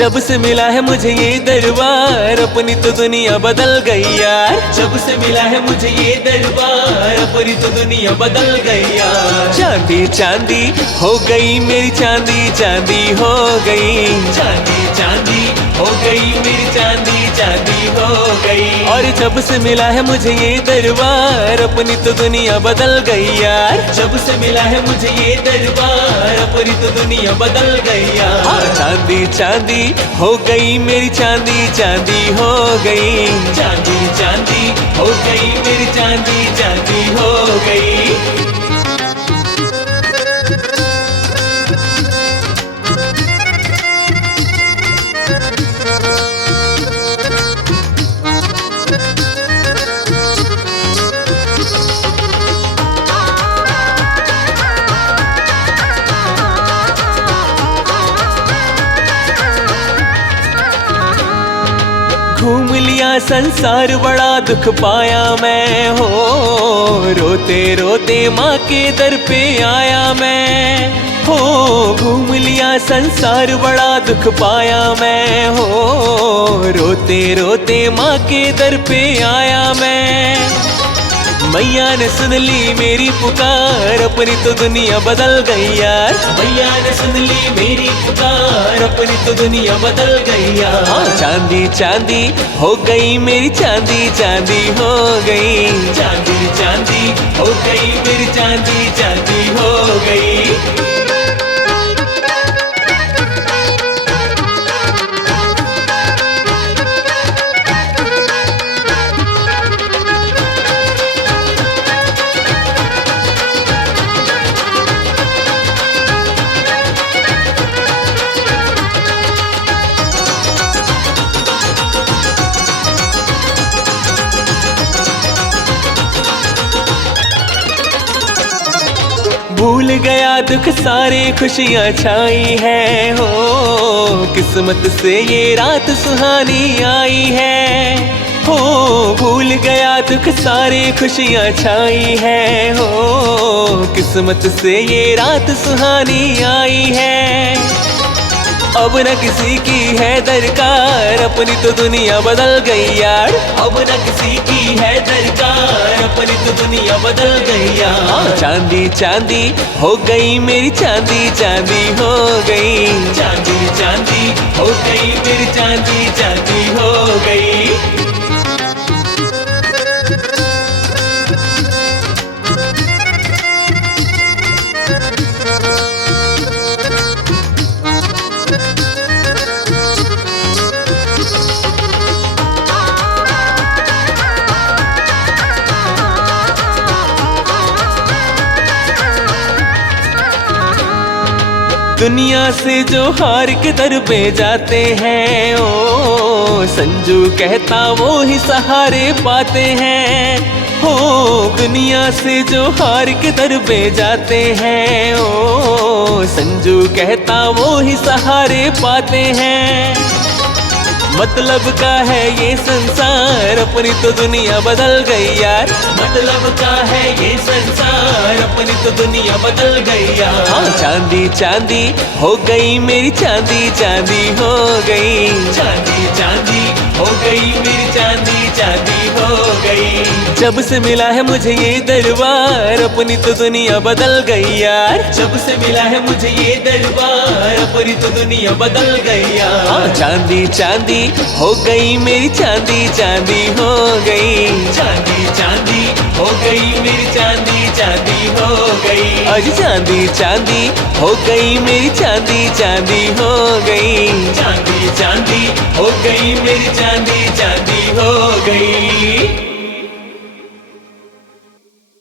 जब से मिला है मुझे ये दरबार, अपनी तो दुनिया बदल गई यार। जब से मिला है मुझे ये दरबार, अपनी तो दुनिया बदल गई यार। चांदी चांदी हो गई मेरी चांदी, चांदी हो गई। चांदी चांदी हो गई मेरी चांदी, चांदी हो गई। और जब से मिला है मुझे ये दरबार, अपनी तो दुनिया बदल गई यार। जब से मिला है मुझे ये दरबार, अपनी तो दुनिया बदल गई यार। चांदी चांदी हो गई मेरी चांदी, चांदी हो गई। चांदी चांदी हो गई मेरी चांदी, चांदी हो गई। घूम लिया संसार, बड़ा दुख पाया मैं हो। रोते रोते माँ के दर पे आया मैं हो। घूम लिया संसार, बड़ा दुख पाया मैं हो। रोते रोते माँ के दर पे आया मैं। मैया ने सुन ली मेरी पुकार, अपनी तो दुनिया बदल गई यार। मैया ने सुन ली मेरी पुकार, अपनी तो दुनिया बदल गई यार। चांदी चांदी हो गई मेरी चांदी, चांदी हो गई। चांदी चांदी हो गई मेरी चांदी, चांदी हो गई। भूल गया दुख सारे, खुशियाँ छाई है हो। किस्मत से ये रात सुहानी आई है हो। भूल गया दुख सारे, खुशियाँ छाई है हो। किस्मत से ये रात सुहानी आई है। अब न किसी की है दरकार, अपनी तो दुनिया बदल गई यार। अब न किसी की है दरकार, अपनी तो दुनिया बदल गई यार। चांदी चांदी हो गई मेरी चांदी, चांदी हो गई। चांदी चांदी हो गई मेरी चांदी, चांदी हो गई। दुनिया से जो हार के दर पे जाते हैं ओ, संजू कहता वो ही सहारे पाते हैं हो। दुनिया से जो हार के दर पे जाते हैं ओ, संजू कहता वो ही सहारे पाते हैं। मतलब का है ये संसार, अपनी तो दुनिया बदल गई यार। मतलब का है ये संसार, अपनी तो दुनिया बदल गई यार। चांदी चांदी हो गई मेरी चांदी, चांदी हो गई। चांदी चांदी हो गई मेरी चांदी, चांदी हो गई। जब से मिला है मुझे ये दरबार, अपनी तो दुनिया बदल गई यार। जब से मिला है मुझे ये दरबार, अपनी तो दुनिया बदल गई यार। चांदी चांदी हो गई मेरी चांदी, चांदी हो गई। चांदी चांदी हो गई मेरी चांदी, चांदी हो गई। आज चांदी चांदी हो गई मेरी चांदी, चांदी हो गई। चांदी चांदी हो गई मेरी चांदी, चांदी हो गई।